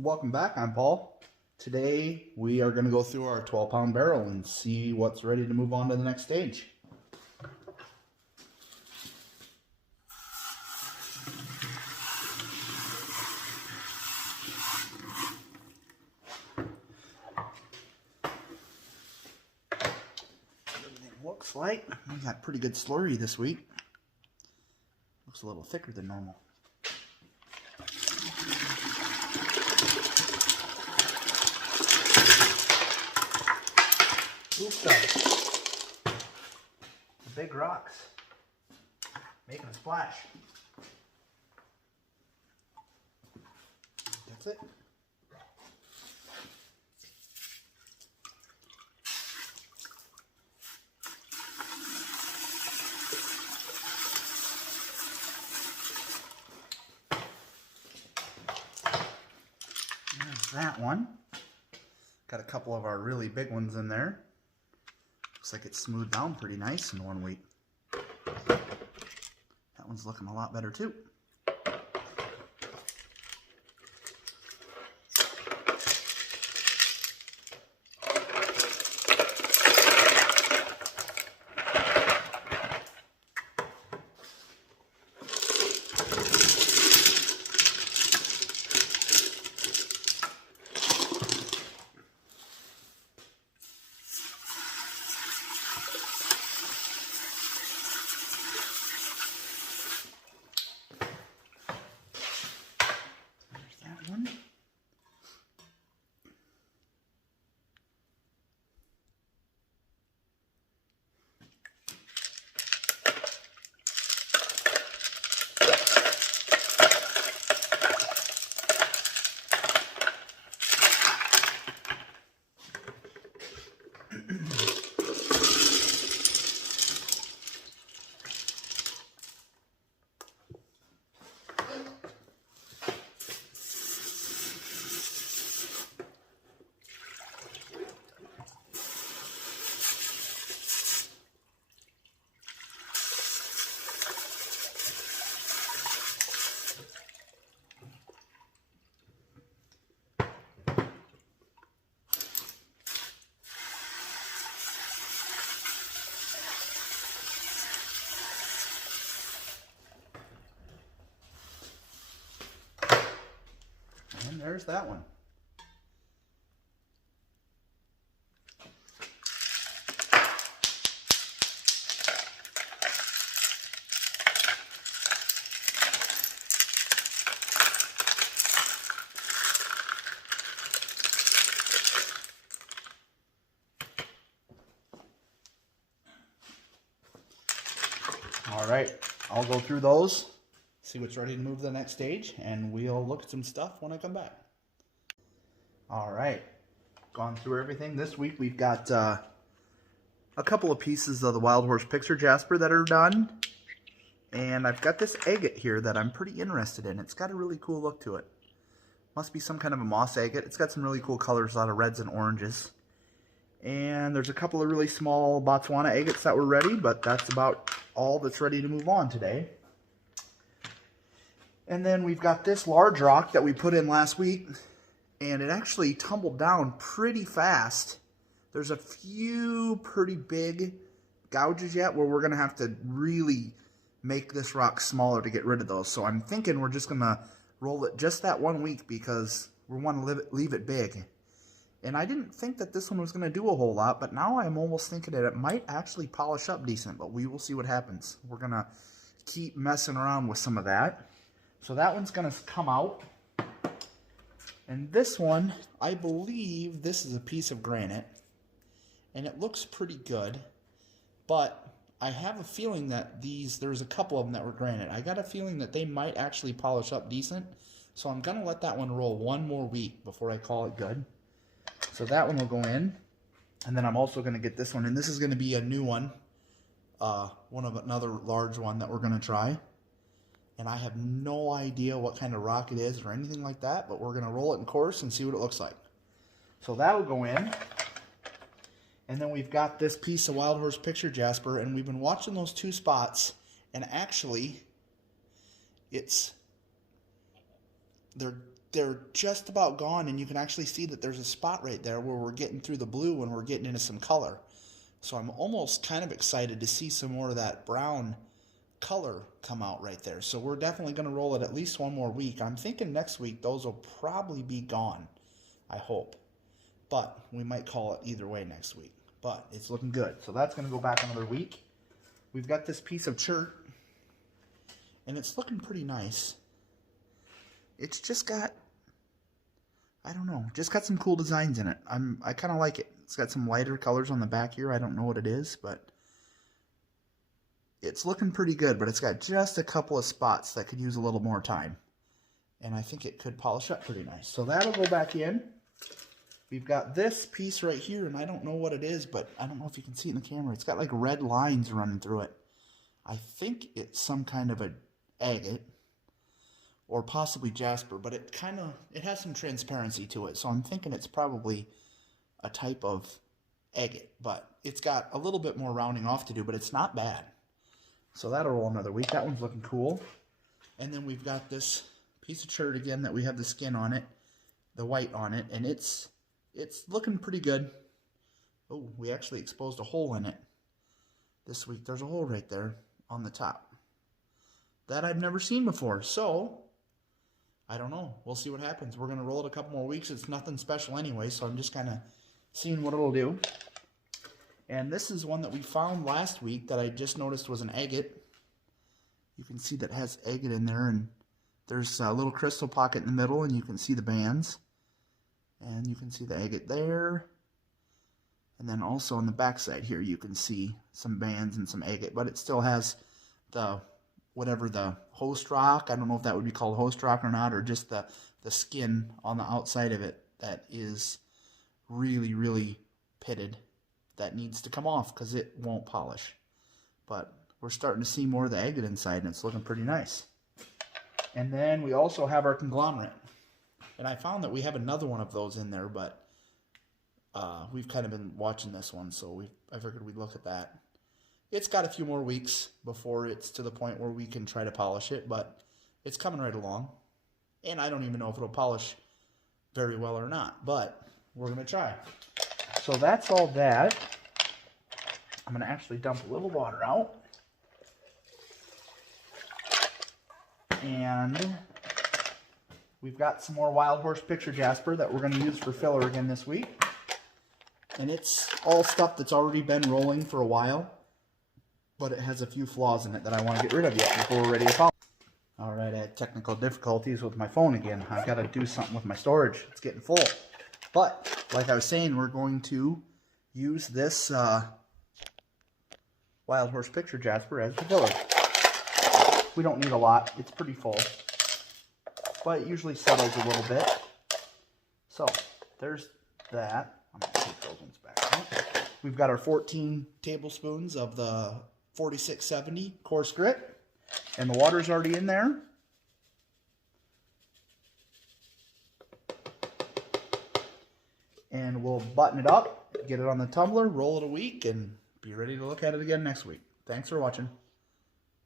Welcome back, I'm Paul. Today we are going to go through our 12-pound barrel and see what's ready to move on to the next stage. Everything looks like we got pretty good slurry this week. Looks a little thicker than normal. Oops, the big rocks making a splash. That's it. There's that one. Got a couple of our really big ones in there. Looks like it's smoothed down pretty nice in 1 week. That one's looking a lot better too. And there's that one. All right, I'll go through those, see what's ready to move to the next stage, and we'll look at some stuff when I come back. All right, gone through everything. This week we've got a couple of pieces of the Wild Horse Picture Jasper that are done, and I've got this agate here that I'm pretty interested in. It's got a really cool look to it. Must be some kind of a moss agate. It's got some really cool colors, a lot of reds and oranges. And there's a couple of really small Botswana agates that were ready, but that's about all that's ready to move on today. And then we've got this large rock that we put in last week, and it actually tumbled down pretty fast. There's a few pretty big gouges yet where we're going to have to really make this rock smaller to get rid of those. So I'm thinking we're just going to roll it just that 1 week because we want to leave it big. And I didn't think that this one was going to do a whole lot, but now I'm almost thinking that it might actually polish up decent, but we will see what happens. We're going to keep messing around with some of that. So that one's going to come out. And this one, I believe this is a piece of granite, and it looks pretty good, but I have a feeling that there's a couple of them that were granite. I got a feeling that they might actually polish up decent, so I'm going to let that one roll 1 more week before I call it good. So that one will go in, and then I'm also going to get this one, and this is going to be a new one, another large one that we're going to try. And I have no idea what kind of rock it is or anything like that, but we're going to roll it in course and see what it looks like. So that'll go in. And then we've got this piece of Wild Horse Picture Jasper, and we've been watching those 2 spots, and actually, they're they're just about gone, and you can actually see that there's a spot right there where we're getting through the blue and we're getting into some color. So I'm almost kind of excited to see some more of that brown color come out right there. So we're definitely going to roll it at least one more week. I'm thinking next week those will probably be gone, I hope. But we might call it either way next week. But it's looking good. So that's going to go back another week. We've got this piece of chert, and it's looking pretty nice. It's just got, I don't know, just got some cool designs in it. I kind of like it. It's got some lighter colors on the back here. I don't know what it is, but it's looking pretty good. But it's got just a couple of spots that could use a little more time. And I think it could polish up pretty nice. So that'll go back in. We've got this piece right here, and I don't know what it is, but I don't know if you can see it in the camera. It's got like red lines running through it. I think it's some kind of an agate or possibly jasper, but it has some transparency to it. So I'm thinking it's probably a type of agate, but it's got a little bit more rounding off to do, but it's not bad. So that'll roll another week. That one's looking cool. And then we've got this piece of chert again that we have the skin on it, the white on it, and it's looking pretty good. Oh, we actually exposed a hole in it this week. There's a hole right there on the top that I've never seen before. So I don't know. We'll see what happens. We're going to roll it a couple more weeks. It's nothing special anyway, so I'm just kind of seeing what it'll do. And this is one that we found last week that I just noticed was an agate. You can see that has agate in there, and there's a little crystal pocket in the middle, and you can see the bands. And you can see the agate there. And then also on the back side here, you can see some bands and some agate, but it still has the whatever the host rock, I don't know if that would be called host rock or not, or just the skin on the outside of it that is really, really pitted, that needs to come off because it won't polish. But we're starting to see more of the agate inside, and it's looking pretty nice. And then we also have our conglomerate. And I found that we have another one of those in there, but we've kind of been watching this one, so I figured we'd look at that. It's got a few more weeks before it's to the point where we can try to polish it, but it's coming right along. And I don't even know if it'll polish very well or not, but we're going to try. So that's all that. I'm going to actually dump a little water out. And we've got some more Wild Horse Picture Jasper that we're going to use for filler again this week. And it's all stuff that's already been rolling for a while, but it has a few flaws in it that I want to get rid of yet before we're ready to polish. Alright, I had technical difficulties with my phone again. I've got to do something with my storage. It's getting full. But, like I was saying, we're going to use this Wild Horse Picture Jasper as the filler. We don't need a lot. It's pretty full. But it usually settles a little bit. So, there's that. I'm going to take those ones back out. We've got our 14 tablespoons of the 4670 coarse grit. And the water's already in there. And we'll button it up, get it on the tumbler, roll it a week, and be ready to look at it again next week. Thanks for watching.